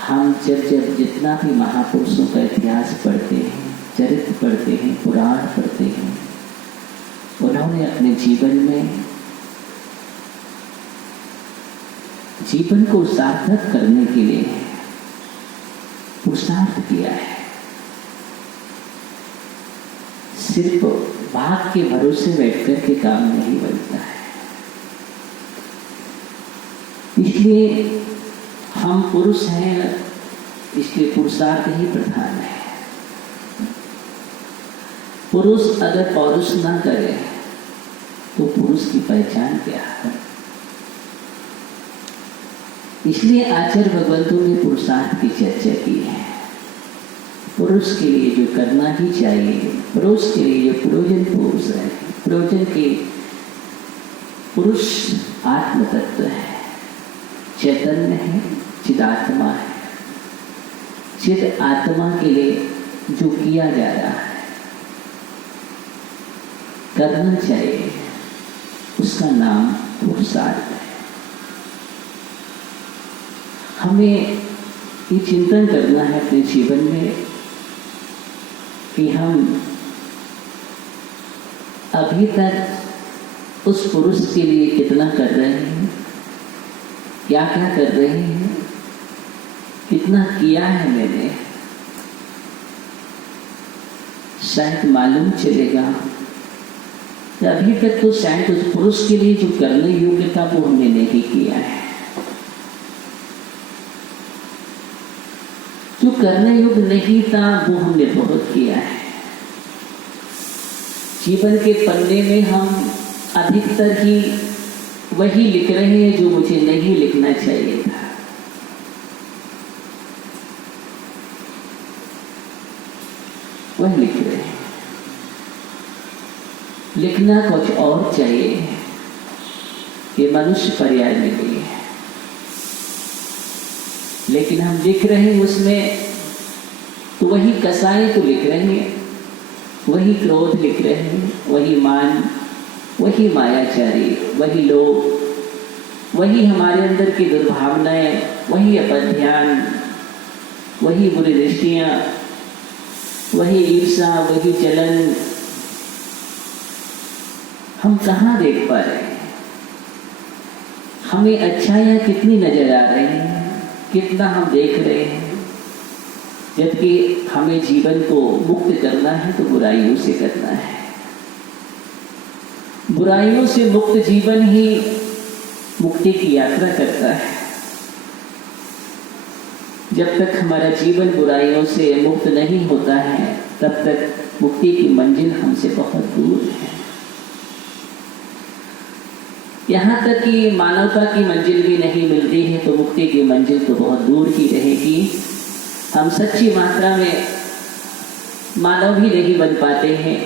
हम जब जितना भी महापुरुषों का इतिहास पढ़ते हैं, चरित्र पढ़ते हैं, पुराण पढ़ते हैं, उन्होंने अपने जीवन में जीवन को सार्थक करने के लिए पुरुषार्थ किया है। सिर्फ भाग के भरोसे बैठकर के काम नहीं बनता है। इसलिए हम पुरुष हैं, इसलिए पुरुषार्थ ही प्रधान है। पुरुष अगर पौरुष ना करे तो पुरुष की पहचान क्या है? इसलिए आचार्य भगवंतों ने पुरुषार्थ की चर्चा की है। पुरुष के लिए जो करना ही चाहिए, पुरुष के लिए जो प्रयोजन पुरुष है, प्रयोजन के पुरुष आत्म तत्व है, चैतन्य है, चिदात्मा है। चिद आत्मा के लिए जो किया जा रहा है, करना चाहिए, उसका नाम पुरुषार्थ है। हमें ये चिंतन करना है अपने जीवन में कि हम अभी तक उस पुरुष के लिए कितना कर रहे हैं, क्या क्या कर रहे हैं, कितना किया है मैंने। शायद मालूम चलेगा कि अभी तक तो शायद उस पुरुष के लिए जो करने योग्य था वो हमने नहीं किया है। जो करने योग्य नहीं था वो हमने बहुत किया है। जीवन के पन्ने में हम अधिकतर ही वही लिख रहे हैं जो मुझे नहीं लिखना चाहिए था। वही लिख रहे हैं। लिखना कुछ और चाहिए। ये मनुष्य पर्याय में गई है, लेकिन हम लिख रहे हैं उसमें तो वही कसाई तो लिख रहे हैं, वही क्रोध लिख रहे हैं, वही मान, वही मायाचारी, वही लोभ, वही हमारे अंदर की दुर्भावनाएं, वही अपध्यान, वही बुरी दृष्टियां, वही ईर्षा, वही जलन। हम कहाँ देख पा रहे हैं? हमें अच्छाइयाँ कितनी नजर आ रही हैं, कितना हम देख रहे हैं, जबकि हमें जीवन को मुक्त करना है तो बुराइयों से करना है। बुराइयों से मुक्त जीवन ही मुक्ति की यात्रा करता है। जब तक हमारा जीवन बुराइयों से मुक्त नहीं होता है, तब तक मुक्ति की मंजिल हमसे बहुत दूर है। यहाँ तक कि मानवता की मंजिल भी नहीं मिलती है तो मुक्ति की मंजिल तो बहुत दूर ही रहेगी। हम सच्ची मात्रा में मानव ही नहीं बन पाते हैं।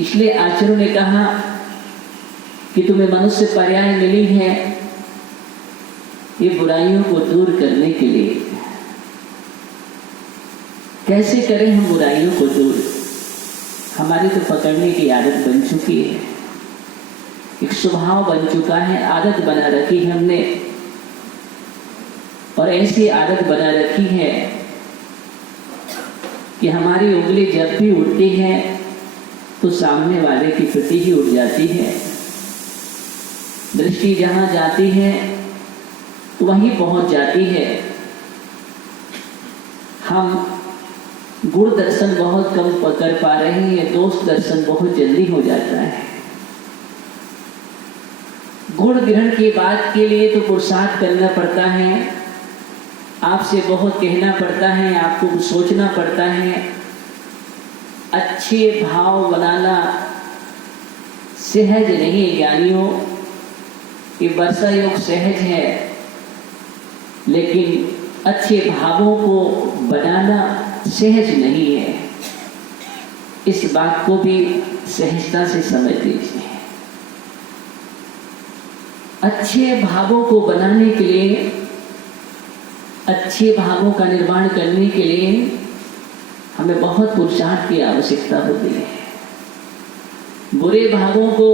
इसलिए आचार्यों ने कहा कि तुम्हें मनुष्य पर्याय मिली है ये बुराइयों को दूर करने के लिए। कैसे करें हम बुराइयों को दूर? हमारी तो पकड़ने की आदत बन चुकी है, एक स्वभाव बन चुका है, आदत बना रखी है हमने। और ऐसी आदत बना रखी है कि हमारी उंगली जब भी उठती है तो सामने वाले की प्रति ही उठ जाती है। दृष्टि जहां जाती है तो वहीं पहुंच जाती है। हम गुण दर्शन बहुत कम कर पा रहे हैं, दोष दर्शन बहुत जल्दी हो जाता है। गुण ग्रहण की बात के लिए तो पुरुषार्थ करना पड़ता है, आपसे बहुत कहना पड़ता है, आपको सोचना पड़ता है। अच्छे भाव बनाना सहज नहीं है ज्ञानियों। ये वर्षा योग सहज है, लेकिन अच्छे भावों को बनाना सहज नहीं है। इस बात को भी सहजता से समझ लीजिए। अच्छे भावों को बनाने के लिए, अच्छे भावों का निर्माण करने के लिए हमें बहुत पुरुषार्थ की आवश्यकता होती है। बुरे भावों को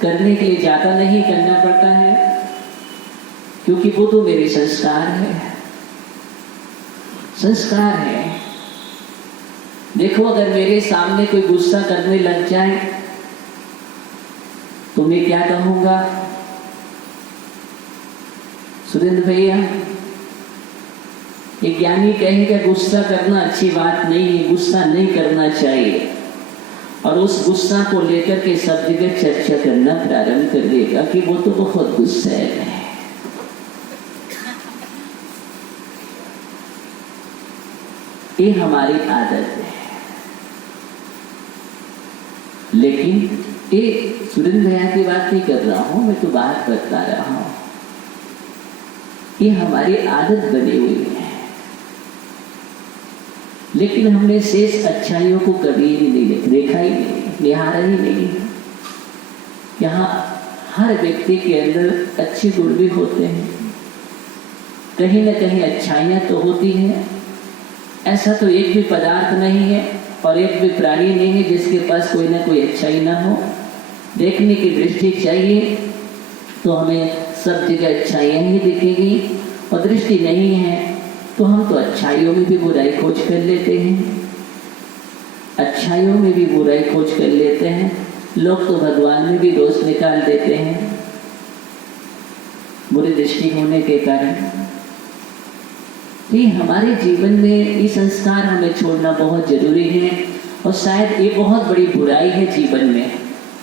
करने के लिए ज़्यादा नहीं करना पड़ता है, क्योंकि वो तो मेरे संस्कार है, संस्कार है। देखो, अगर मेरे सामने कोई गुस्सा करने लग जाए तो मैं क्या कहूंगा? सुरेंद्र भैया, एक ज्ञानी कहेगा गुस्सा करना अच्छी बात नहीं है, गुस्सा नहीं करना चाहिए, और उस गुस्सा को लेकर के सब जगह चर्चा करना प्रारंभ कर देगा कि वो तो बहुत गुस्सा है। ये हमारी आदत है। लेकिन ये सुरेंद्र भैया की बात नहीं कर रहा हूं, मैं तो बात बता रहा हूं। ये हमारी आदत बनी हुई है, लेकिन हमने शेष अच्छाइयों को कभी भी नहीं देखा ही नहीं, निहारा ही नहीं। यहाँ हर व्यक्ति के अंदर अच्छे गुण भी होते हैं, कहीं न कहीं अच्छाइयाँ तो होती हैं। ऐसा तो एक भी पदार्थ नहीं है और एक भी प्राणी नहीं है जिसके पास कोई ना कोई अच्छाई ना हो। देखने की दृष्टि चाहिए तो हमें सब जगह अच्छाइयाँ ही दिखेगी, और दृष्टि नहीं है तो हम तो अच्छाइयों में भी बुराई खोज कर लेते हैं, अच्छाइयों में भी बुराई खोज कर लेते हैं। लोग तो भगवान में भी दोष निकाल देते हैं बुरी दृष्टि होने के कारण। ये हमारे जीवन में ये संस्कार हमें छोड़ना बहुत जरूरी है, और शायद ये बहुत बड़ी बुराई है जीवन में।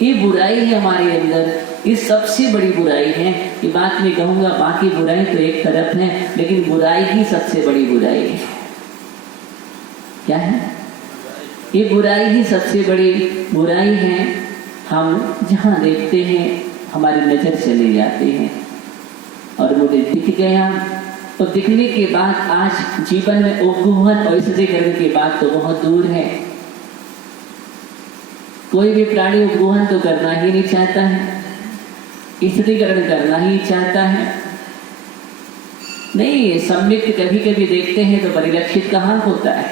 ये बुराई है हमारे अंदर, ये सबसे बड़ी बुराई है। ये बात मैं कहूँगा, बाकी बुराई तो एक तरफ है, लेकिन बुराई ही सबसे बड़ी बुराई है। क्या है? ये बुराई ही सबसे बड़ी बुराई है। हम जहाँ देखते हैं हमारी नजर चली जाती है, और मुझे दिख गया तो दिखने के बाद आज जीवन में उपगोहन और स्थिरीकरण की बात तो बहुत दूर है। कोई भी प्राणी उपगोहन तो करना ही नहीं चाहता है, स्थिरीकरण करना ही चाहता है। नहीं, सम्यक कभी कभी देखते हैं तो परिलक्षित कहाँ होता है।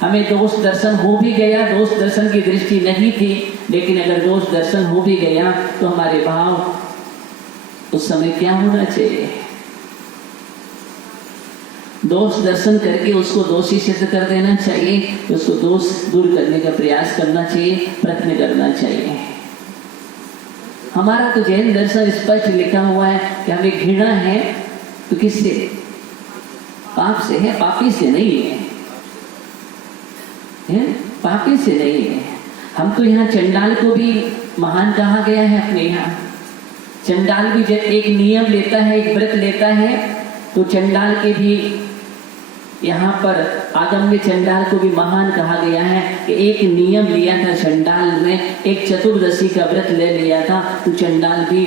हमें दोष दर्शन हो भी गया, दोष दर्शन की दृष्टि नहीं थी, लेकिन अगर दोष दर्शन हो भी गया तो हमारे भाव उस समय क्या होना चाहिए? दोष दर्शन करके उसको दोषी सिद्ध कर देना चाहिए, उसको दोष दूर करने का प्रयास करना चाहिए, प्रयत्न करना चाहिए। हमारा तो जैन दर्शन स्पष्ट लिखा हुआ है कि हमें घृणा है तो किससे? पाप से है, पापी से नहीं है, पापी से नहीं है। हम तो यहाँ चंडाल को भी महान कहा गया है। अपने यहाँ चंडाल भी जब एक नियम लेता है, एक व्रत लेता है, तो चंडाल के भी यहाँ पर आगम में चंडाल को भी महान कहा गया है कि एक नियम लिया था चंडाल ने, एक चतुर्दशी का व्रत ले लिया था, तो चंडाल भी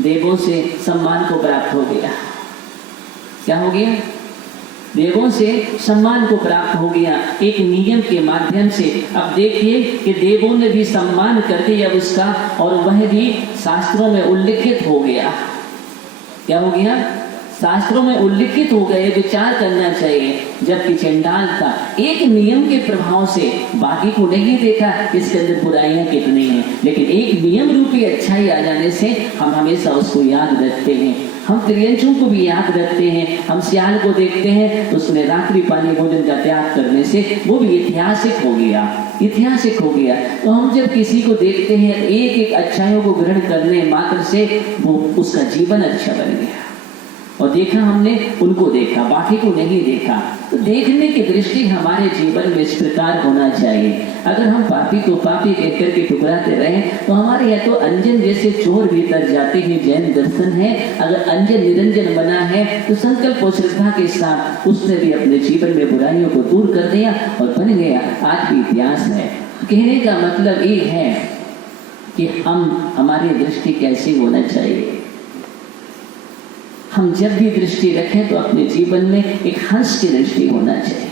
देवों से सम्मान को प्राप्त हो गया। क्या हो गया? देवों से सम्मान को प्राप्त हो गया एक नियम के माध्यम से। अब देखिए कि देवों ने भी सम्मान कर दिया उसका, और वह भी शास्त्रों में उल्लिखित हो गया। क्या हो गया? शास्त्रों में उल्लिखित हो गए। विचार करना चाहिए। जबकि चंडाल था, एक नियम के प्रभाव से बाकी को नहीं देखा इसके अंदर बुराइयां कितनी हैं, लेकिन एक नियम रूपी अच्छाई आ जाने से हम हमेशा उसको याद रखते हैं। हम त्रियंशों को भी याद रखते हैं। हम सियाल को देखते हैं तो उसने रात्रि पानी भोजन का त्याग करने से वो भी ऐतिहासिक हो गया, ऐतिहासिक हो गया। तो हम जब किसी को देखते हैं एक एक अच्छाइयों को ग्रहण करने मात्र से वो उसका जीवन अच्छा बन गया। और देखा हमने, उनको देखा, बाकी को नहीं देखा। तो देखने की दृष्टि हमारे जीवन में इस प्रकार होना चाहिए। अगर हम पापी को पापी कहकर के ठुकराते रहे तो हमारे यहाँ तो अंजन जैसे चोर भीतर जाते हैं। जैन दर्शन है, अगर अंजन निरंजन बना है तो संकल्प और श्रद्धा के साथ उसने भी अपने जीवन में बुराइयों को दूर कर दिया और बन गया। आज भी इतिहास है। कहने का मतलब ये है कि हमारी दृष्टि कैसी होना चाहिए। हम जब भी दृष्टि रखें तो अपने जीवन में एक हंस की दृष्टि होना चाहिए।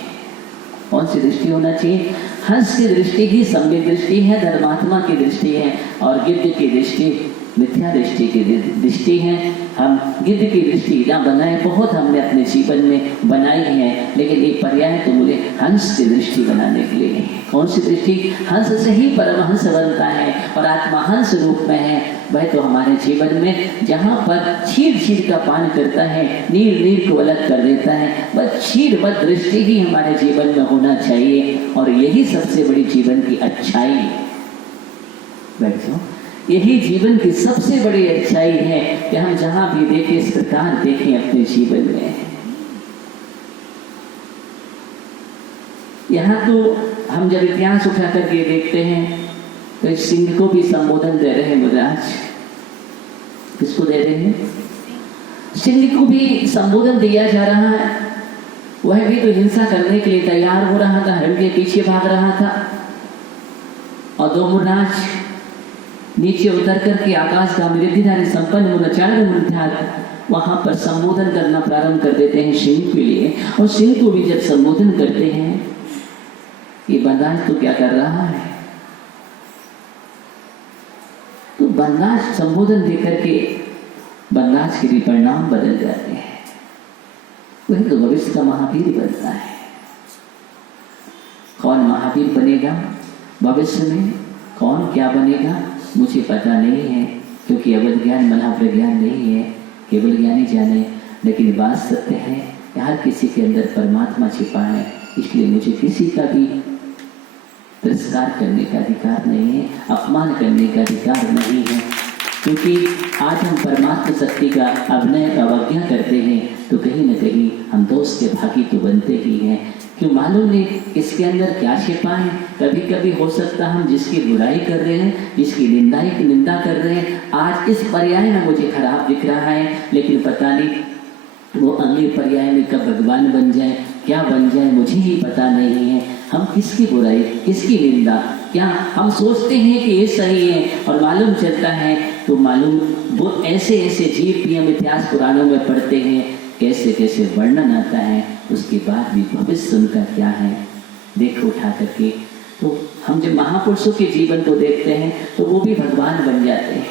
कौन सी दृष्टि होना चाहिए? हंस की दृष्टि ही सम्यक दृष्टि है, धर्मात्मा की दृष्टि है, और गिद्ध की दृष्टि मिथ्या दृष्टि की दृष्टि है। हम गिद्ध की दृष्टि ना बनाए, बहुत हमने अपने जीवन में बनाई है, लेकिन ये पर्याय तो मुझे हंस की दृष्टि बनाने के लिए है। कौन सी दृष्टि? हंस से ही परमहंस बनता है और आत्मा हंस रूप में है। वह तो हमारे जीवन में जहाँ पर छीर छीर का पान करता है, नीर नीर को अलग कर देता है, बस छीर बद दृष्टि ही हमारे जीवन में होना चाहिए। और यही सबसे बड़ी जीवन की अच्छाई है। बैठो, यही जीवन की सबसे बड़ी अच्छाई है कि हम जहां भी देखें इस प्रकार देखें अपने जीवन में। यहाँ तो हम जब इतिहास उठा करके देखते हैं तो इस सिंह को भी संबोधन दे रहे हैं महाराज। किसको दे रहे हैं? सिंह को भी संबोधन दिया जा रहा है। वह भी तो हिंसा करने के लिए तैयार हो रहा था, हरण के पीछे भाग रहा था। और दो मुराज नीचे उतर करके आकाश का मृदिधारी संपन्न वहां पर संबोधन करना प्रारंभ कर देते हैं सिंह के लिए। और सिंह को भी जब संबोधन करते हैं, ये बंदाज तो क्या कर रहा है? तो बंदाज संबोधन देकर के बंदाज के भी परिणाम बदल जाते हैं। वही तो भविष्य का महावीर बनता है। कौन महावीर बनेगा भविष्य में, कौन क्या बनेगा मुझे पता नहीं है, क्योंकि अवध ज्ञान मना प्रज्ञान नहीं है, केवल ज्ञानी जाने। लेकिन बात सत्य है कि हर किसी के अंदर परमात्मा छिपा है, इसलिए मुझे किसी का भी तिरस्कार करने का अधिकार नहीं है, अपमान करने का अधिकार नहीं है। क्योंकि आज हम परमात्मा शक्ति का अवज्ञा करते हैं तो कहीं न कहीं हम दोष के भागी तो बनते ही हैं। क्यों मालूम नहीं इसके अंदर क्या छिपा है। कभी कभी हो सकता हम जिसकी बुराई कर रहे हैं, जिसकी निंदा कर रहे हैं, आज इस पर्याय में मुझे खराब दिख रहा है, लेकिन पता नहीं वो अगले पर्याय में कब भगवान बन जाए, क्या बन जाए मुझे ही पता नहीं है। हम किसकी बुराई, किसकी निंदा, क्या हम सोचते हैं कि ये सही है और मालूम चलता है तो मालूम वो ऐसे ऐसे जीव भी हम इतिहास पुराणों में पढ़ते हैं, कैसे कैसे वर्णन आता है, उसके बाद भी भविष्य उनका क्या है देखो उठा करके। तो हम जब महापुरुषों के जीवन को देखते हैं तो वो भी भगवान बन जाते हैं,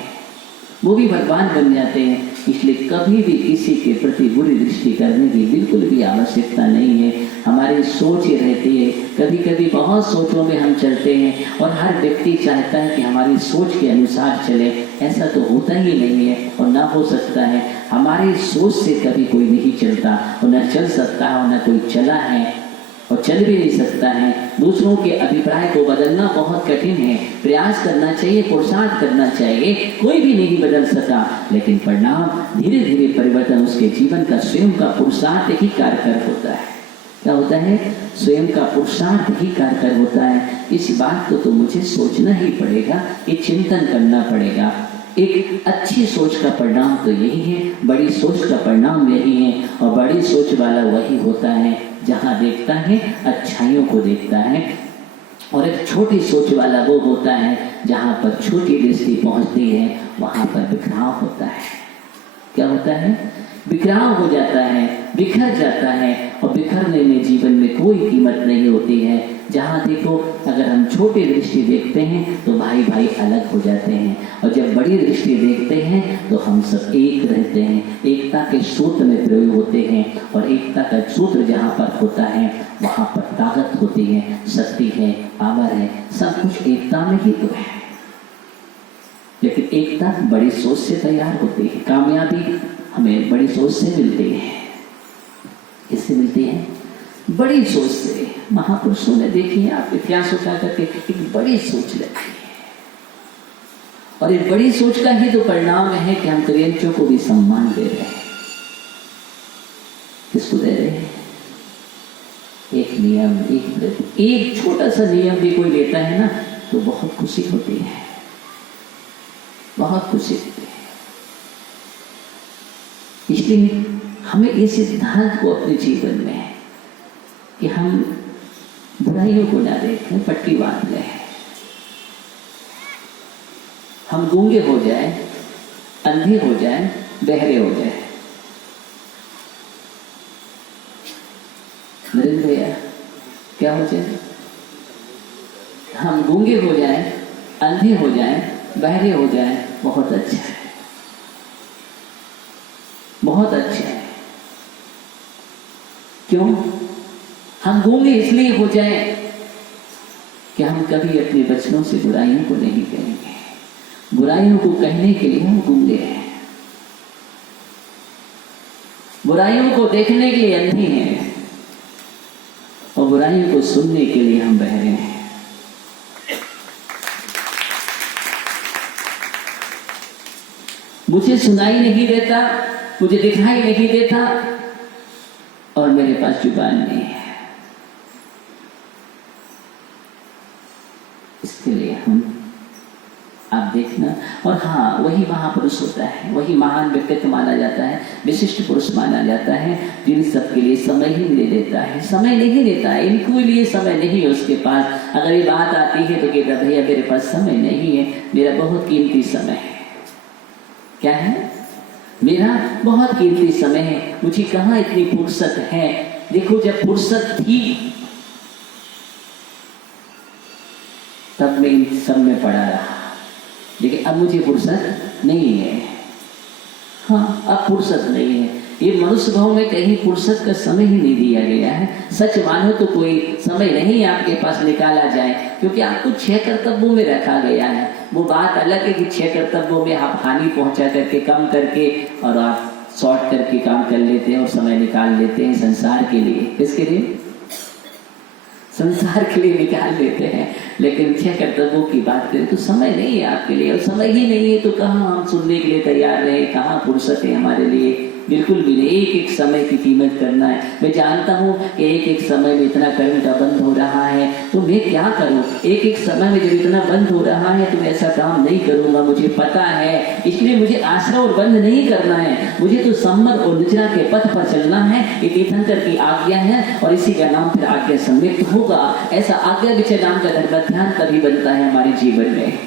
वो भी भगवान बन जाते हैं। इसलिए कभी भी किसी के प्रति बुरी दृष्टि करने की बिल्कुल भी आवश्यकता नहीं है। हमारी सोच ये रहती है, कभी कभी बहुत सोचों में हम चलते हैं और हर व्यक्ति चाहता है कि हमारी सोच के अनुसार चले। ऐसा तो होता ही नहीं है और ना हो सकता है। हमारी सोच से कभी कोई नहीं चलता और न चल सकता है और न कोई चला है और चल भी नहीं सकता है। दूसरों के अभिप्राय को बदलना बहुत कठिन है, प्रयास करना चाहिए, पुरुषार्थ करना चाहिए, कोई भी नहीं बदल सका। लेकिन परिणाम धीरे धीरे परिवर्तन उसके जीवन का स्वयं का पुरुषार्थ ही कारगर होता है। क्या होता है? स्वयं का पुरुषार्थ ही कारगर होता है। इस बात को तो मुझे सोचना ही पड़ेगा, ये चिंतन करना पड़ेगा। एक अच्छी सोच का परिणाम तो यही है, बड़ी सोच का परिणाम यही है। और बड़ी सोच वाला वही होता है जहाँ देखता है अच्छाइयों को देखता है, और एक छोटी सोच वाला वो होता है जहाँ पर छोटी दृष्टि पहुँचती है, वहाँ पर बिखराव होता है। क्या होता है? बिखराव हो जाता है, बिखर जाता है। और बिखरने में जीवन में कोई कीमत नहीं होती है। जहाँ देखो अगर हम छोटी दृष्टि देखते हैं तो भाई भाई अलग हो जाते हैं, और जब बड़ी दृष्टि देखते हैं तो हम सब एक रहते हैं, एकता के सूत्र में प्रयोग होते हैं। और एकता का सूत्र जहाँ पर होता है वहाँ पर ताकत होती है, शक्ति है, पावर है, सब कुछ एकता में ही तो है। लेकिन एकता बड़ी सोच से तैयार होती है, कामयाबी हमें बड़ी सोच से मिलती है। किससे मिलती है? बड़ी सोच से। महापुरुषों ने देखी है, आप इतिहास उठा करके एक बड़ी सोच रखी है, और एक बड़ी सोच का ही तो परिणाम है कि हम त्रियंचों को भी सम्मान दे रहे हैं। किसको दे रहे हैं? एक नियम, एक छोटा सा नियम भी कोई लेता है ना तो बहुत खुशी होती है, बहुत खुशी होती है। इसलिए हमें इस सिद्धांत को अपने जीवन में है कि हम बुराइयों को ना देखें, पट्टी बांध लें, हम गूंगे हो जाए, अंधे हो जाए, बहरे हो जाए। नरेंद्र भैया क्या हो जाए? हम गूंगे हो जाए, अंधे हो जाए, बहरे हो जाए, बहुत अच्छा है, बहुत अच्छा है। क्यों? हम गूंगे इसलिए हो जाए कि हम कभी अपने बचनों से बुराइयों को नहीं कहेंगे। बुराइयों को कहने के लिए हम गूंगे हैं, बुराइयों को देखने के लिए अंधे हैं और बुराइयों को सुनने के लिए हम बहरे हैं। मुझे सुनाई नहीं देता, मुझे दिखाई नहीं देता और मेरे पास जुबान नहीं है। इसके लिए हम, आप देखना, और हाँ, वही महापुरुष होता है, वही महान व्यक्तित्व माना जाता है, विशिष्ट पुरुष माना जाता है, जिन सबके लिए समय ही नहीं देता है, समय नहीं देता है, इनको लिए समय नहीं है उसके पास। अगर ये बात आती है तो कहता भैया मेरे पास समय नहीं है, मेरा बहुत कीमती समय है। क्या है? मेरा बहुत कीमती समय है, मुझे कहाँ इतनी फुर्सत है। देखो, जब फुर्सत थी तब मैं इन सब में पड़ा रहा, लेकिन अब मुझे फुर्सत नहीं है। हाँ, अब फुर्सत नहीं है। ये मनुष्य भाव में कहीं फुर्सत का समय ही नहीं दिया गया है। सच मानो तो कोई समय नहीं आपके पास निकाला जाए, क्योंकि आपको 6 कर्तव्यों में रखा गया है। वो बात अलग है कि 6 कर्तव्यों में आप हानि पहुंचा करके, कम करके, और आप शॉर्ट करके काम कर लेते हैं और समय निकाल लेते हैं संसार के लिए। किसके लिए? संसार के लिए निकाल लेते हैं। लेकिन 6 कर्तव्यों की बात करें तो समय नहीं है आपके लिए, और समय ही नहीं है तो कहाँ हम सुनने के लिए तैयार रहे, कहाँ फुर्सत है हमारे लिए? बिल्कुल भी नहीं। एक एक समय की कीमत करना है। मैं जानता हूँ कि एक एक समय में इतना करंट बंद हो रहा है तो मैं क्या करूँ? एक एक समय में जब इतना बंद हो रहा है तो मैं ऐसा काम नहीं करूँगा, मुझे पता है। इसलिए मुझे आश्रय और बंद नहीं करना है, मुझे तो सम्मत और निचरा के पथ पर चलना है। ये तीर्थंकर की आज्ञा है और इसी का नाम फिर आज्ञा सम्यक्त होगा। ऐसा आज्ञा विचय नाम का धर्म ध्यान तभी बनता है हमारे जीवन में,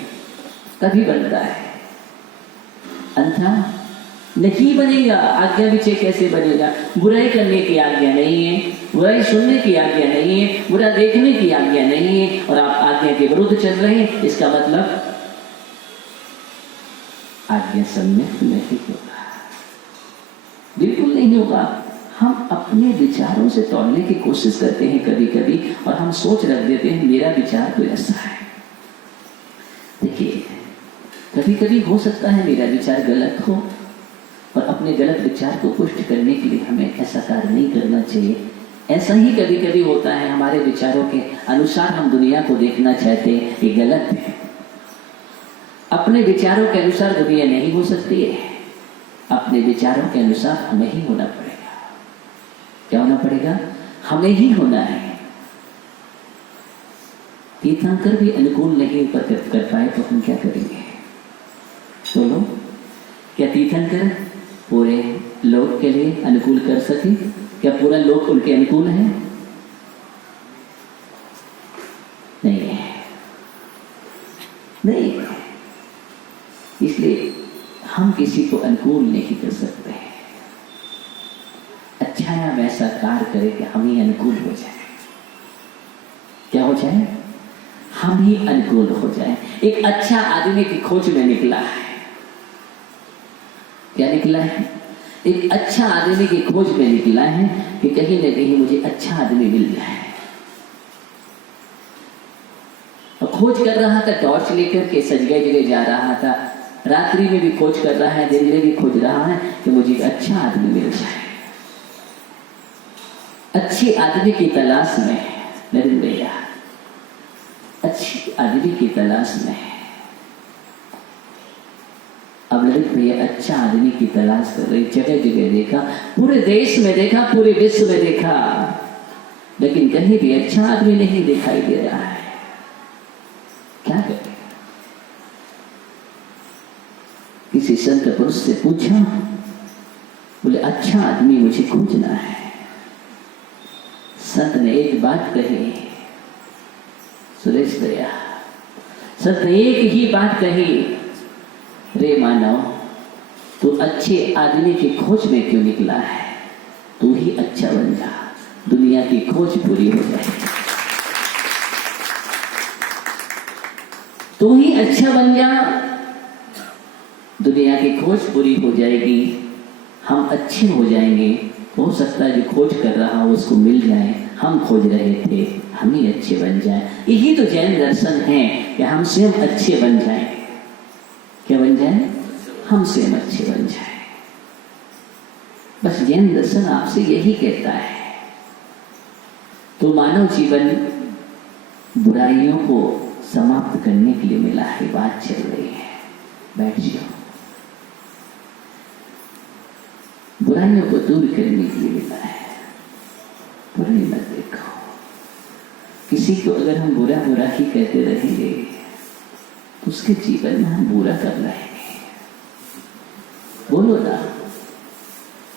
तभी बनता है, अन्यथा नहीं बनेगा। आज्ञा विचय कैसे बनेगा? बुराई करने की आज्ञा नहीं है, बुराई सुनने की आज्ञा नहीं है, बुरा देखने की आज्ञा नहीं है, और आप आज्ञा के विरुद्ध चल रहे हैं। इसका मतलब आज्ञा सम्यक नहीं होगा, बिल्कुल नहीं होगा। हम अपने विचारों से तोड़ने की कोशिश करते हैं कभी कभी, और हम सोच रख देते हैं मेरा विचार तो ऐसा है। देखिए, कभी कभी हो सकता है मेरा विचार गलत हो, और अपने गलत विचार को पुष्ट करने के लिए हमें ऐसा कार्य नहीं करना चाहिए। ऐसा ही कभी कभी होता है, हमारे विचारों के अनुसार हम दुनिया को देखना चाहते हैं, ये गलत है। अपने विचारों के अनुसार दुनिया नहीं हो सकती है, अपने विचारों के अनुसार हमें ही होना पड़ेगा। क्या होना पड़ेगा? हमें ही होना है। तीर्थंकर भी अनुकूल नहीं कर पाए तो हम क्या करेंगे? बोलो, क्या तीर्थंकर पूरे लोक के लिए अनुकूल कर सके? क्या पूरा लोक उनके अनुकूल है? नहीं है, नहीं है। इसलिए हम किसी को अनुकूल नहीं कर सकते। अच्छा है हम ऐसा कार्य करें कि हम ही अनुकूल हो जाए। क्या हो जाए? हम ही अनुकूल हो जाए। एक अच्छा आदमी की खोज में निकला है। क्या निकला है? एक अच्छा आदमी की खोज में निकला है कि कहीं न कहीं मुझे अच्छा आदमी मिल जाए। और खोज कर रहा था, टॉर्च लेकर के सजगे जगह जा रहा था। रात्रि में भी खोज कर रहा है, दिन में भी खोज रहा है कि मुझे एक अच्छा आदमी मिल जाए। अच्छे आदमी की तलाश में नरेंद्र भैया, अच्छे आदमी की तलाश में। अब ललित भैया अच्छा आदमी की तलाश कर रहे, जगह जगह देखा, पूरे देश में देखा, पूरे विश्व में देखा, लेकिन कहीं भी अच्छा आदमी नहीं दिखाई दे रहा है। क्या करें? किसी संत पुरुष से पूछा, बोले अच्छा आदमी मुझे खोजना है। संत ने एक बात कही, सुरेश भैया, संत ने एक ही बात कही, रे मानव, तू अच्छे आदमी की खोज में क्यों निकला है? तू ही अच्छा बन जा, दुनिया की खोज पूरी हो जाए। तू ही अच्छा बन जा, दुनिया की खोज पूरी हो जाएगी, हम अच्छे हो जाएंगे, हो सकता है जो खोज कर रहा हो उसको मिल जाए, हम खोज रहे थे हम ही अच्छे बन जाए। यही तो जैन दर्शन है कि हम स्वयं अच्छे बन जाएं। क्या बन जाए? हम स्वयं अच्छे बन जाए। बस जैन दर्शन आपसे यही कहता है। तो मानव जीवन बुराइयों को समाप्त करने के लिए मिला है, बात चल रही है, बैठ जाओ। बुराइयों को दूर करने के लिए मिला है, बुराई मत देखो। किसी को अगर हम बुरा बुरा ही कहते रहेंगे तो उसके जीवन में हम बुरा कर रहे हैं। बोलो ना,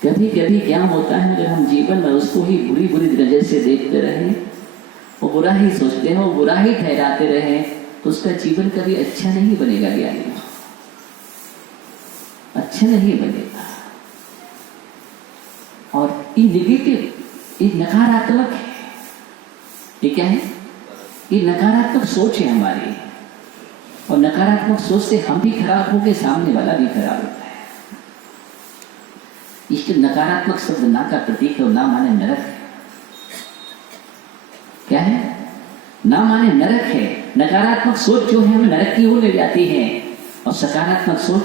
कभी कभी क्या होता है, अगर हम जीवन में उसको ही बुरी बुरी नजर से देखते रहें, वो बुरा ही सोचते हैं, वो बुरा ही ठहराते रहे, तो उसका जीवन कभी अच्छा नहीं बनेगा। ज्ञानी अच्छा नहीं बनेगा। और ये नेगेटिव, ये नकारात्मक है। ये क्या है? ये नकारात्मक सोच है हमारी, और नकारात्मक सोच से हम भी खराब हो गए, सामने वाला भी खराब होता है। इसके नकारात्मक शब्द ना का प्रतीक है, और ना माने नरक है। क्या है? ना माने नरक है। नकारात्मक सोच जो है हमें नरक की ओर ले जाती है, और सकारात्मक सोच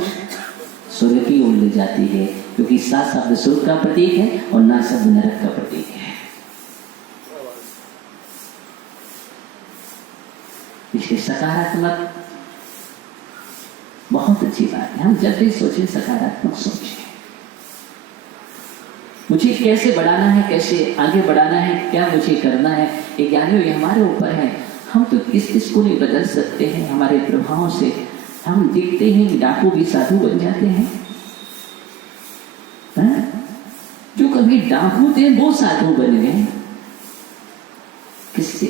स्वर्ग की ओर ले जाती है, क्योंकि सा शब्द स्वर्ग का प्रतीक है और ना शब्द नरक का प्रतीक है। इसलिए सकारात्मक बहुत अच्छी बात है। हम जब भी सोचें सकारात्मक सोचें। मुझे कैसे बढ़ाना है, कैसे आगे बढ़ाना है, क्या मुझे करना है, ये ज्ञानियों ये हमारे ऊपर है। हम तो किस को नहीं बदल सकते हैं हमारे प्रभाव से। हम दिखते हैं डाकू भी साधु बन जाते हैं, जो कभी डाकू थे वो साधु बन गए। किससे?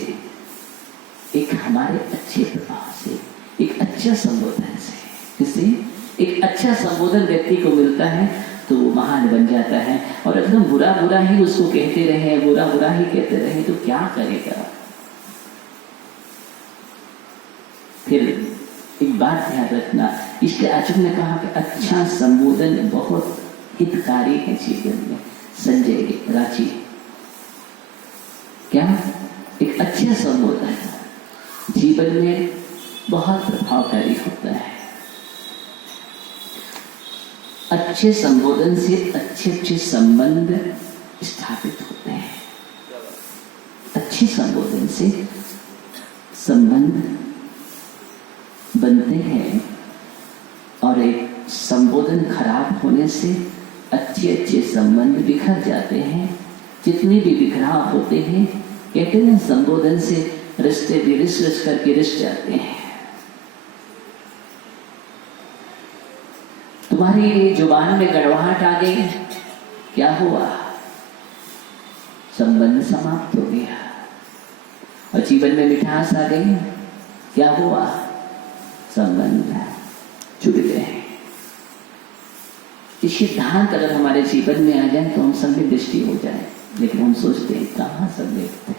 एक हमारे अच्छे प्रभाव से, एक अच्छा संबोधन से। किससे? एक अच्छा संबोधन व्यक्ति को मिलता है तो वो महान बन जाता है। और अगर हम बुरा बुरा ही उसको कहते रहे, बुरा बुरा ही कहते रहे, तो क्या करेगा? फिर एक बात ध्यान रखना, इसके आचार्य ने कहा कि अच्छा संबोधन बहुत हितकारी है जीवन में। संजय रांची, क्या एक अच्छा संबोधन जीवन में बहुत प्रभावकारी होता है। अच्छे संबोधन से अच्छे अच्छे संबंध स्थापित होते हैं। अच्छे संबोधन से संबंध बनते हैं, और एक संबोधन खराब होने से अच्छे अच्छे संबंध बिखर जाते हैं। जितने भी बिखराव होते हैं, कहते हैं संबोधन से रिश्ते भी रिस करके रिस जाते हैं। तुम्हारी जुबान में गड़वाहट आ गई, क्या हुआ? संबंध समाप्त हो गया। और जीवन में मिठास आ गई, क्या हुआ? संबंध जुड़ गए। ये सिद्धांत अगर हमारे जीवन में आ जाए तो हम सम्यक दृष्टि हो जाए। लेकिन हम सोचते हैं कहाँ सम्यक,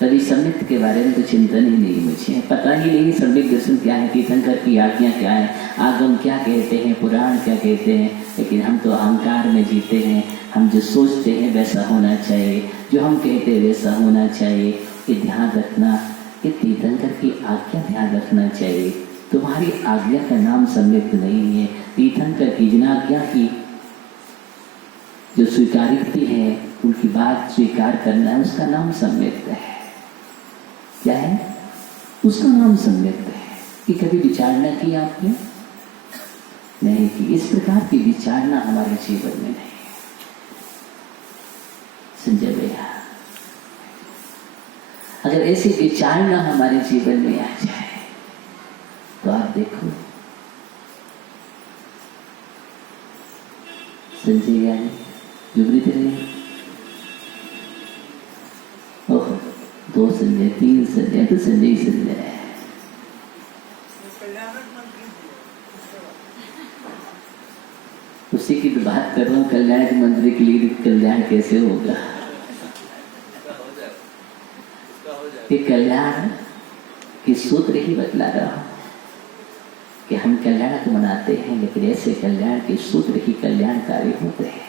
कभी सम्यक के बारे में तो चिंतन ही नहीं, मुझे पता ही नहीं सम्यक दर्शन क्या है, तीर्थंकर की आज्ञा क्या है, आगम क्या कहते हैं, पुराण क्या कहते हैं। लेकिन हम तो अहंकार में जीते हैं। हम जो सोचते हैं वैसा होना चाहिए, जो हम कहते हैं वैसा होना चाहिए। ये ध्यान रखना, ये तीर्थंकर की आज्ञा ध्यान रखना चाहिए। तुम्हारी आज्ञा का नाम सम्यक नहीं है। तीर्थंकर की जिनाज्ञा की जो स्वीकारिती है, उनकी बात स्वीकार करना है, उसका नाम सम्यक है। क्या है? उसका नाम सम्यक है। कि कभी विचारना की आपने? नहीं की। इस प्रकार की विचारना हमारे जीवन में नहीं है। संजय भैया, अगर ऐसी विचारना हमारे जीवन में आ जाए तो आप देखो, संजय यानी जुबरी रहे, ओह 2 संजय, 3 संजय, तो संजय संजय। उसी की तो बात कर रहा हूँ। कल्याण के मंत्री के लिए कल्याण कैसे होगा? ये कल्याण के सूत्र ही बतला रहा हूं। कि हम कल्याण तो मनाते हैं, लेकिन ऐसे कल्याण के सूत्र ही कल्याणकारी होते हैं।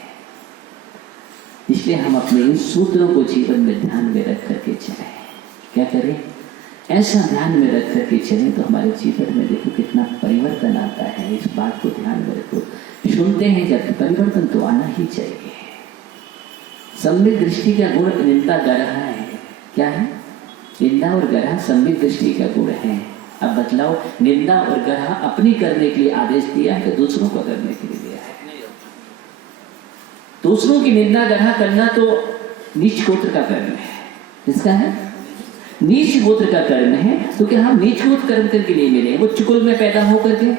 इसलिए हम अपने इन सूत्रों को जीवन में ध्यान में रख करके चलें। क्या करें? ऐसा ध्यान में रख करके चलें तो हमारे जीवन में देखो कितना परिवर्तन आता है। इस बात को ध्यान में रखो। सुनते हैं जब परिवर्तन तो आना ही चाहिए। सम्यक दृष्टि का गुण निंदा गरहा है। क्या है? निंदा और गरहा सम्यक दृष्टि का गुण है। अब बतलाओ, निंदा और गरहा अपनी करने के लिए आदेश दिया है कि दूसरों को करने के लिए दिया है? दूसरों की निंदा गरहा करना तो नीच गोत्र का कर्म है। किसका है? नीच गोत्र का कर्म है। तो क्या हम नीच गोत्र कर्म करके नहीं मिले? वो चुकुल में पैदा होकर के,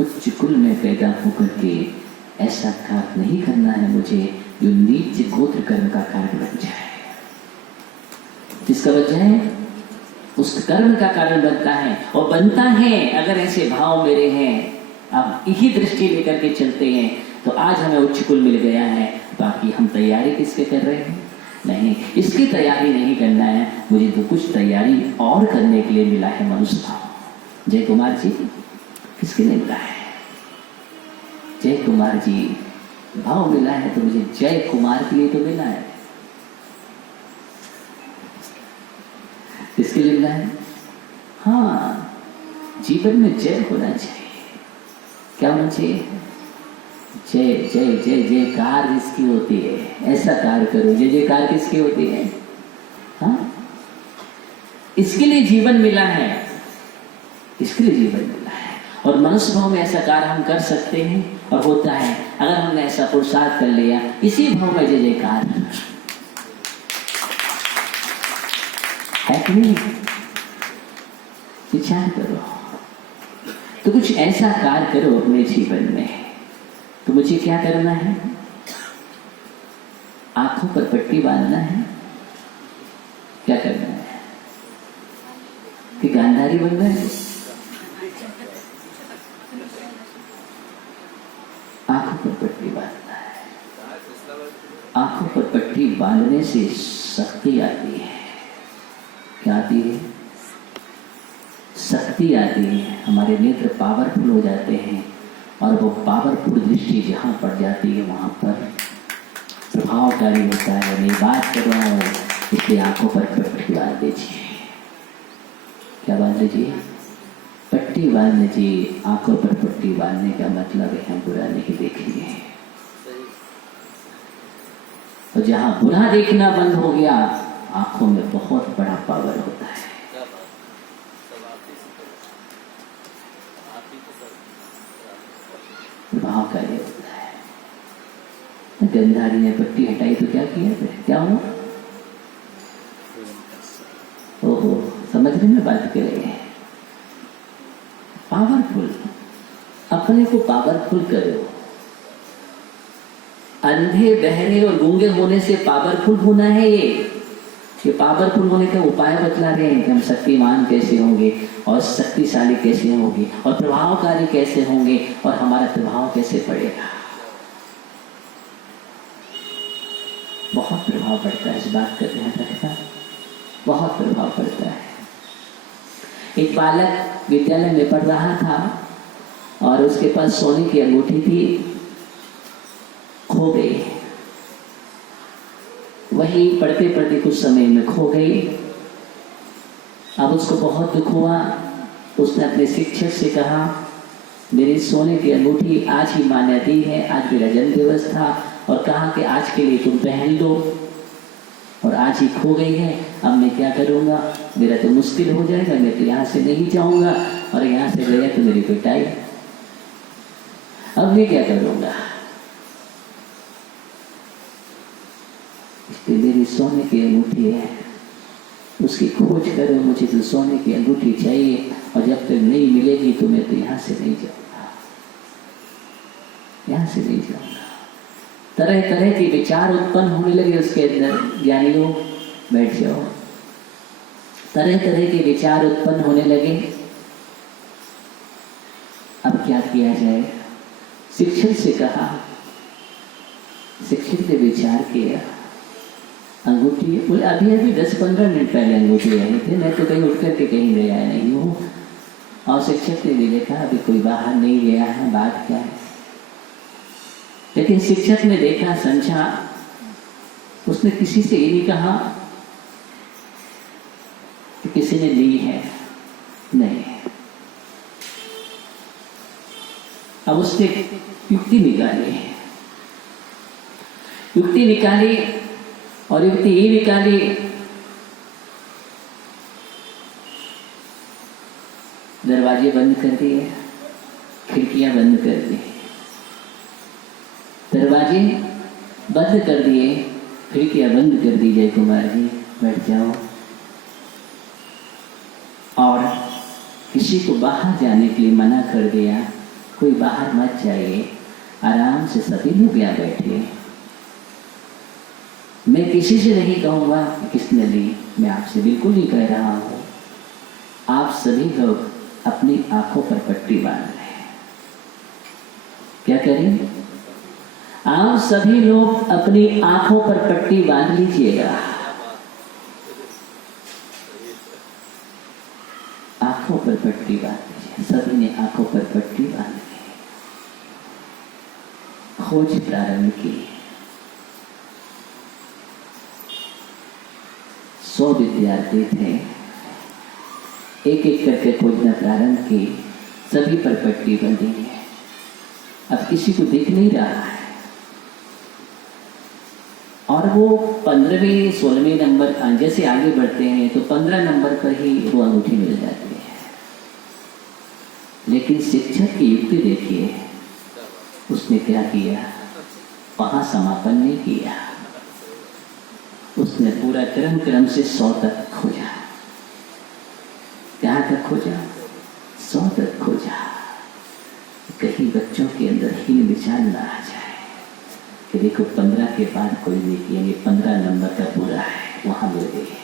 उस चुकुल में पैदा होकर के ऐसा कार्य नहीं करना है मुझे जो नीच गोत्र कर्म का कारण बन जाए। किसका बन जाए? उस कर्म का कारण बनता है। और बनता है अगर ऐसे भाव मेरे हैं, अब यही दृष्टि लेकर के चलते हैं तो आज हमें उच्च कुल मिल गया है। बाकी हम तैयारी किसके कर रहे हैं? नहीं, इसकी तैयारी नहीं करना है मुझे, तो कुछ तैयारी और करने के लिए मिला है मनुष्य भाव। जय कुमार जी किसके लिए मिला है? जय कुमार जी भाव मिला है, तो मुझे जय कुमार के लिए तो मिला है। किसके लिए मिला है? हाँ, जीवन में जय होना चाहिए। क्या होना चाहिए? जय जय जय जयकार जिसकी होती है, ऐसा कार्य करो। जय जयकार किसकी होती है? हाँ, इसके लिए जीवन मिला है, इसके लिए जीवन मिला है। और मनुष्य भाव में ऐसा कार्य हम कर सकते हैं और होता है। अगर हमने ऐसा पुरुषार्थ कर लिया, इसी भाव में जय जयकार है कि नहीं? विचार करो। तो कुछ ऐसा कार्य करो अपने जीवन में। तो मुझे क्या करना है? आंखों पर पट्टी बांधना है। क्या करना है? कि गांधारी बनना है? आंखों पर पट्टी बांधना है। आंखों पर पट्टी बांधने से शक्ति आती है। क्या आती है? शक्ति आती है। हमारे नेत्र पावरफुल हो जाते हैं और वो पावरफुल दृष्टि जहाँ पड़ जाती है वहाँ पर प्रभावकारी होता है। मैं बात कर रहा हूँ, इसलिए आंखों पर पट्टी बांध दीजिए। क्या बांध लीजिए? पट्टी बांध लीजिए। आंखों पर पट्टी बांधने का मतलब है हम बुरा नहीं देखेंगे। और जहाँ बुरा देखना बंद हो गया, आंखों में बहुत बड़ा पावर होता है। प्रभावकारी होता है। गंधारी ने पट्टी हटाई तो क्या किया? क्या हुआ? ओहो, समझ रहे में बात कर रहे हैं। पावरफुल, अपने को पावरफुल करो। अंधे बहरे और गूंगे होने से पावरफुल होना है। ये पावरफुल होने का उपाय बतला रहे हैं कि हम शक्तिमान कैसे होंगे और शक्तिशाली कैसे होंगे और प्रभावकारी कैसे होंगे और हमारा प्रभाव कैसे पड़ेगा। बहुत प्रभाव पड़ता है, इस बात का ध्यान रखना। बहुत प्रभाव पड़ता है। एक बालक विद्यालय में पढ़ रहा था और उसके पास सोने की अंगूठी थी, खो गई। वही पढ़ते पढ़ते कुछ समय में खो गई। अब उसको बहुत दुख हुआ। उसने अपने शिक्षक से कहा, मेरी सोने की अंगूठी आज ही मान्य दी है, आज मेरा जन्म दिवस था, और कहा कि आज के लिए तुम पहन लो, और आज ही खो गई है। अब मैं क्या करूँगा? मेरा तो मुश्किल हो जाएगा। मैं तो यहाँ से नहीं जाऊँगा, और यहाँ से गया तो मेरी पिटाई। अब मैं क्या करूँगा? इसलिए मेरी सोने की अंगूठी है, उसकी खोज करो। मुझे तो सोने की अंगूठी चाहिए, और जब तक नहीं मिलेगी तो मैं तो यहाँ से नहीं जाऊँगा, यहाँ से नहीं जाऊँगा। तरह तरह के विचार उत्पन्न होने लगे उसके अंदर। ज्ञानियों बैठ जाओ। तरह तरह के विचार उत्पन्न होने लगे। अब क्या किया जाए? शिक्षक से कहा। शिक्षक ने विचार किया, अंगूठी बोले अभी अभी 10-15 मिनट पहले अंगूठी रहे थे, मैं तो कहीं उठ करके कहीं गया नहीं हूँ। और शिक्षक ने भी देखा अभी कोई बाहर नहीं गया है, बात क्या है। लेकिन शिक्षक ने देखा, समझा, उसने किसी से ये नहीं कहा कि किसी ने ली है, नहीं। अब उसने युक्ति निकाली और युक्ति ये निकाली, दरवाजे बंद कर दिए, खिड़कियां बंद कर दी, दरवाजे बंद कर दिए, खिड़कियां बंद कर दी। जय कुमार जी बैठ जाओ। और किसी को बाहर जाने के लिए मना कर दिया, कोई बाहर मत जाइए, आराम से सभी लोग यहाँ बैठिए। मैं किसी से नहीं कहूँगा कि किसने ली, मैं आपसे बिल्कुल नहीं कह रहा हूँ। आप सभी लोग अपनी आंखों पर पट्टी बांध लें। क्या करें? आप सभी लोग अपनी आंखों पर पट्टी बांध लीजिएगा। आंखों पर पट्टी बांध लीजिए। सभी ने आंखों पर पट्टी बांध ली। खोज प्रारंभ की। 100 विद्यार्थी थे, एक एक करके खोजना प्रारंभ की। सभी पर पट्टी बंधी है। अब किसी को दिख नहीं रहा है। और वो 15वें 16वें नंबर जैसे आगे बढ़ते हैं तो 15 नंबर पर ही वो अंगूठी मिल जाती है। लेकिन शिक्षक की युक्ति देखिए, उसने क्या किया, वहां समापन नहीं किया, उसने पूरा क्रम से 100 तक खोजा। कहाँ तक खोजा? 100 तक खोजा। कहीं बच्चों के अंदर हीन विचार ना आ जाए कि देखो 15 के बाद कोई नहीं किया, ये 15 नंबर का पूरा है, वहां मिल गई है।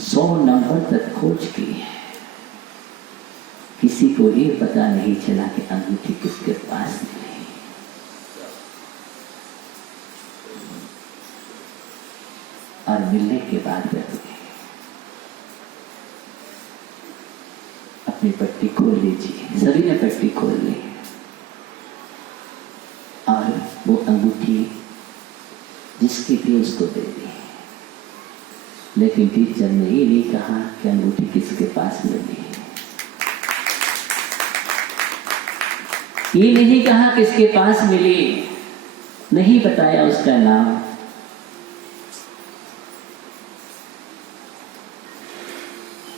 100 नंबर तक खोज की। किसी को ये पता नहीं चला कि अंगूठी किसके पास मिली। और मिलने के बाद रख गए। अपनी पट्टी खोल लीजिए। सभी ने पट्टी खोल ली और वो अंगूठी जिसकी थी उसको दे दी। लेकिन टीचर ने ये नहीं कहा कि अंगूठी किसके पास मिली, ये नहीं कहा किसके पास मिली, नहीं बताया उसका नाम।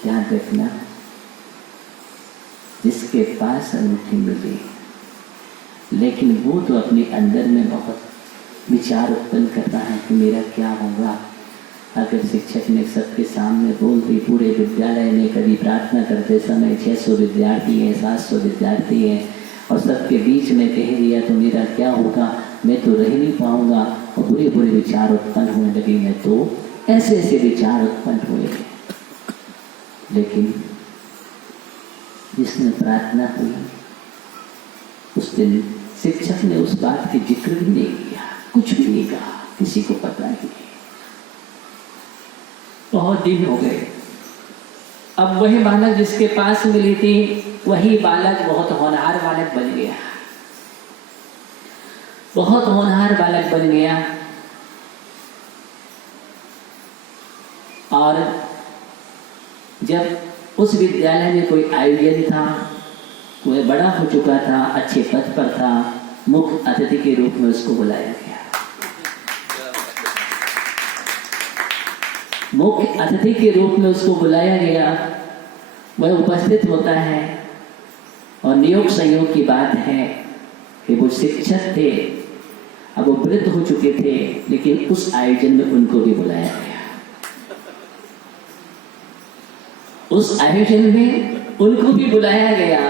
ध्यान रखना, जिसके पास अंगूठी मिली, लेकिन वो तो अपने अंदर में बहुत विचार उत्पन्न करता है कि मेरा क्या होगा। अगर शिक्षक ने सबके सामने बोल दी, पूरे विद्यालय में कभी प्रार्थना करते समय 600 विद्यार्थी हैं, 700 विद्यार्थी हैं, और सबके बीच में कह दिया तो मेरा क्या होगा, मैं तो रह नहीं पाऊंगा। और बुरे बुरे विचार उत्पन्न होने लगे हैं, तो ऐसे ऐसे विचार उत्पन्न हुए। लेकिन जिसने प्रार्थना हुई, उस दिन शिक्षक ने उस बात की जिक्र भी नहीं किया, कुछ भी नहीं कहा, किसी को पता ही नहीं। बहुत दिन हो गए। अब वही बालक जिसके पास मिली थी, वही बालक बहुत होनहार बालक बन गया, बहुत होनहार बालक बन गया। और जब उस विद्यालय में कोई आयोजन था, वह बड़ा हो चुका था, अच्छे पद पर था, मुख्य अतिथि के रूप में उसको बुलाया गया। मुख्य अतिथि के रूप में उसको बुलाया गया। वह उपस्थित होता है और नियोग संयोग की बात है कि वो शिक्षक थे, अब वो वृद्ध हो चुके थे, लेकिन उस आयोजन में उनको भी बुलाया गया। उस आयोजन में उनको भी बुलाया गया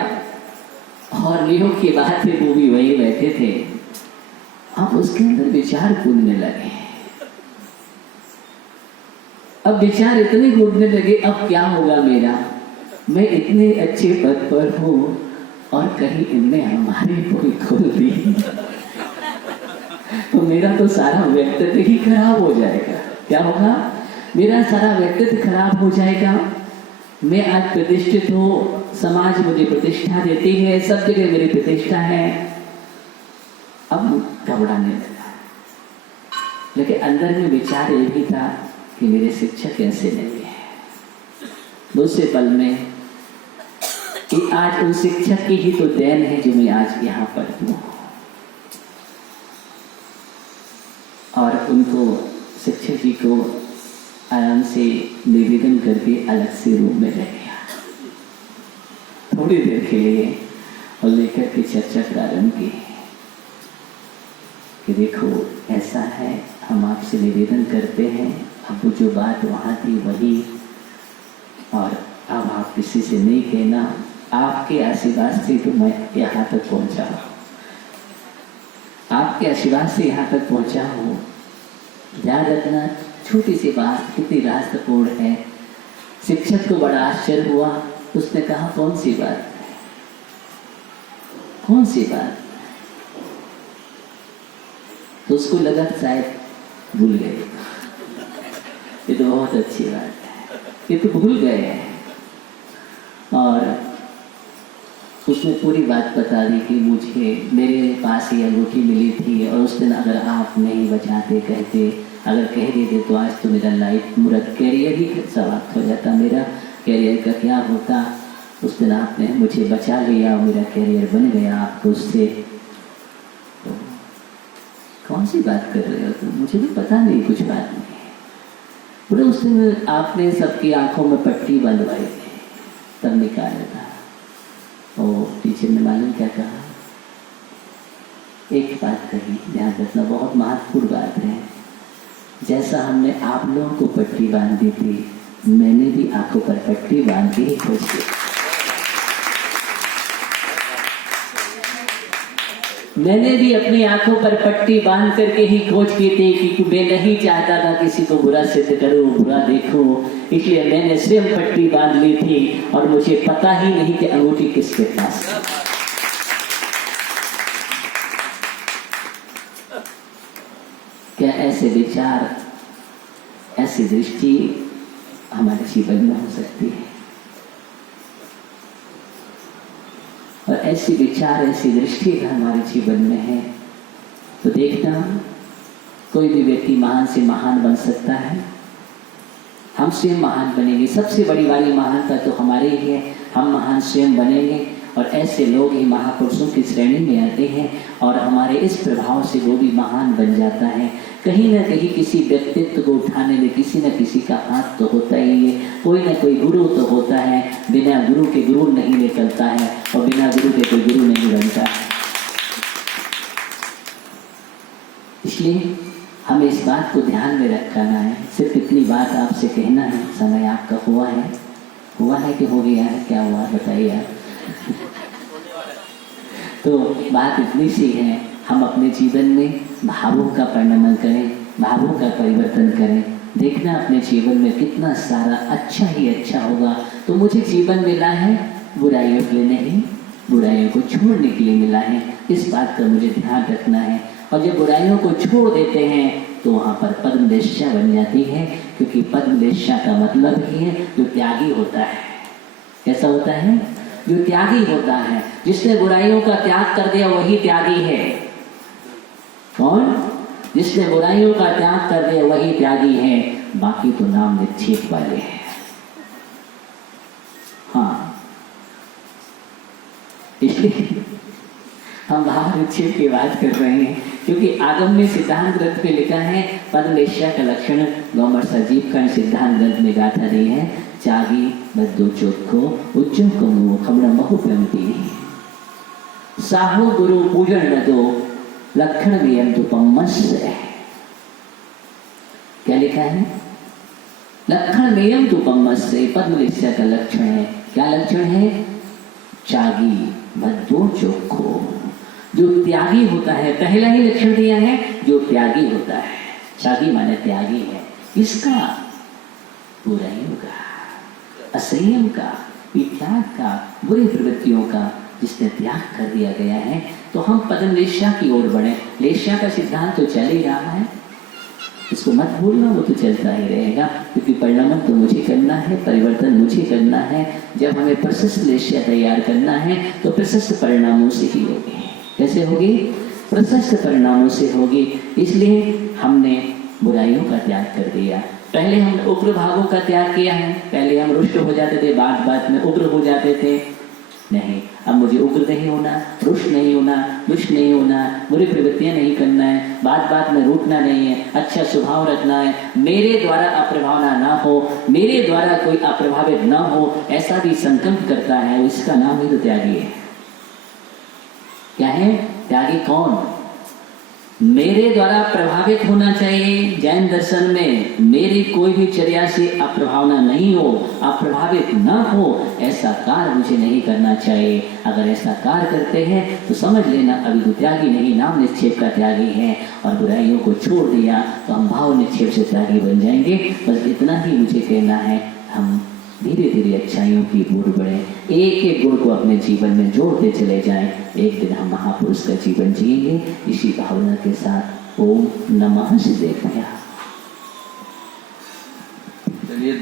और नियोग की बात है, वो भी वहीं बैठे थे। अब उसके अंदर विचार कूदने लगे। अब विचार इतने कूदने लगे, अब क्या होगा मेरा, मैं इतने अच्छे पद पर हूँ और कहीं इनने हमारी कोई खोल दी तो मेरा तो सारा व्यक्तित्व ही खराब हो जाएगा। क्या होगा? मेरा सारा व्यक्तित्व खराब हो जाएगा। मैं आज प्रतिष्ठित हूँ, समाज मुझे प्रतिष्ठा देती है, सब जगह मेरी प्रतिष्ठा है। अब घबराने लगा, लेकिन अंदर में विचार ये भी था कि मेरे शिक्षक ऐसे नहीं है। दूसरे पल में कि आज उन शिक्षक की ही तो देन है जो मैं आज यहाँ पर हूँ। और उनको, शिक्षक जी को आराम से निवेदन करके अलग से रूम में रह गया थोड़ी देर के लिए, और लेकर के चर्चा प्रारंभ की कि देखो ऐसा है, हम आपसे निवेदन करते हैं, अब वो जो बात वहाँ थी वही, और अब आप किसी से नहीं कहना, आपके आशीर्वाद से तो मैं यहाँ तक पहुँचा हूँ, आपके आशीर्वाद से यहाँ तक पहुँचा हूँ। याद रखना, छोटी सी बात कितनी राष्ट्रपूर्ण है। शिक्षक को बड़ा आश्चर्य हुआ, उसने कहा कौन सी बात, कौन सी बात? तो उसको लगा शायद भूल गए। ये तो बहुत अच्छी बात है, ये तो भूल गए हैं। और उसने पूरी बात बता दी कि मुझे मेरे पास ये अंगूठी मिली थी, और उस दिन अगर आप नहीं बचाते, कहते, अगर कह देते तो आज तो मेरा लाइफ पूरा कैरियर ही समाप्त हो जाता, मेरा कैरियर का क्या होता। उस दिन आपने मुझे बचा लिया और मेरा कैरियर बन गया आपको उससे। तो कौन सी बात कर रहे हो तुम? मुझे भी पता नहीं, कुछ बात नहीं। बोले उस दिन आपने सबकी आंखों में पट्टी बंधवाई थी, तब निकाला था। और टीचर ने मालूम क्या कहा? एक बात कही, ध्यान रखना, बहुत महत्वपूर्ण बात है। जैसा हमने आप लोगों को पट्टी बांधी थी, मैंने भी आंखों पर पट्टी बांध दी खोज के। मैंने भी अपनी आंखों पर पट्टी बांध करके ही खोज की थी, क्योंकि मैं नहीं चाहता था किसी को बुरा सिद्ध करूं, बुरा देखूं, इसलिए मैंने स्वयं पट्टी बांध ली थी, और मुझे पता ही नहीं कि अंगूठी किसके पास है। क्या ऐसे विचार, ऐसी दृष्टि हमारे जीवन में हो सकती है? और ऐसी विचार, ऐसी दृष्टि अगर हमारे जीवन में है तो देखना, कोई भी व्यक्ति महान से महान बन सकता है। हम स्वयं महान बनेंगे, सबसे बड़ी वाली महानता तो हमारी ही है, हम महान स्वयं बनेंगे। और ऐसे लोग ही महापुरुषों की श्रेणी में आते हैं, और हमारे इस प्रभाव से वो भी महान बन जाता है। कहीं ना कहीं किसी व्यक्तित्व को उठाने में किसी न किसी का हाथ तो होता ही है, कोई ना कोई गुरु तो होता है। बिना गुरु के गुरु नहीं निकलता है, और बिना गुरु के कोई गुरु नहीं बनता। इसलिए हमें इस बात को ध्यान में रखना है। सिर्फ इतनी बात आपसे कहना है, समय आपका हुआ है कि हो गया है? क्या हुआ बताइए आप। तो बात इतनी सी है, हम अपने जीवन में भावों का परिणमन करें, भावों का परिवर्तन करें। देखना अपने जीवन में कितना सारा अच्छा ही अच्छा होगा। तो मुझे जीवन मिला है बुराइयों के लिए नहीं, बुराइयों को छोड़ने के लिए मिला है। इस बात का मुझे ध्यान रखना है। और जब बुराइयों को छोड़ देते हैं तो वहाँ पर पद्मवेश्या बन जाती है, क्योंकि पद्मवेश्या का मतलब ही है जो त्यागी होता है। कैसा होता है? जो त्यागी होता है। जिसने बुराइयों का त्याग कर दिया वही त्यागी है। कौन? जिसने बुराइयों का त्याग कर दिया वही त्यागी है, बाकी तो नाम निक्षेप वाले हैं। हाँ, इसलिए हम भाव निक्षेप की बात कर रहे हैं, क्योंकि आगम में सिद्धांत ग्रंथ में लिखा है, पद्मवेश्या का लक्षण गौमर सजीव का सिद्धांत ग्रंथ में गाथा दी है, चागी बद्दो चोखो उच्चो कमो खमण महु प्यमती साहो गुरु पूजन न दो लक्षण में तुपम्मस। क्या लिखा है? लक्षण में तुपम्मस से पद्मवेश्या का लक्षण है। क्या लक्षण है? चागी बद्दो चोखो, जो त्यागी होता है। पहला ही लक्षण दिया है, जो त्यागी होता है। त्यागी माने त्यागी है। इसका बुराइयों का, असंयम का, विख्यात का, बुरी प्रवृत्तियों का जिसने त्याग कर दिया गया है, तो हम पदम लेश्या की ओर बढ़े। लेश्या का सिद्धांत तो चल ही रहा है, इसको मत भूलना, वो तो चलता ही रहेगा, क्योंकि परिणाम तो मुझे करना है, परिवर्तन मुझे करना है। जब हमें प्रशस्त लेश्या तैयार करना है तो प्रशस्त परिणामों से ही होगी। कैसे होगी? प्रशस्त परिणामों से होगी। इसलिए हमने बुराइयों का त्याग कर दिया। पहले हमने उग्र भावों का त्याग किया है। पहले हम रुष्ट हो जाते थे, बात बात में उग्र हो जाते थे। नहीं, अब मुझे उग्र नहीं होना, रुष्ट नहीं होना, दुष्ट नहीं होना, बुरी प्रवृत्तियां नहीं करना है, बात बात में रूठना नहीं है, अच्छा स्वभाव रखना है, मेरे द्वारा अप्रभावना ना हो, मेरे द्वारा कोई अप्रभावित ना हो, ऐसा भी संकल्प करता है, इसका नाम ही तो त्यागी है। क्या है त्यागी? कौन? मेरे द्वारा प्रभावित होना चाहिए। जैन दर्शन में मेरी कोई भी चर्या से अप्रभावना नहीं हो, अप्रभावित ना हो, ऐसा कार्य मुझे नहीं करना चाहिए। अगर ऐसा कार्य करते हैं तो समझ लेना अभी तो त्यागी नहीं, नाम निक्षेप का त्यागी है। और बुराइयों को छोड़ दिया तो हम भाव निक्षेप से त्यागी बन जाएंगे। बस इतना ही मुझे कहना है। हम धीरे धीरे अच्छाइयों की ओर बढ़े, एक एक गुण को अपने जीवन में जोड़ते चले जाएं। एक दिन हम महापुरुष का जीवन जिएंगे। इसी भावना के साथ ओम नमः शिवाय।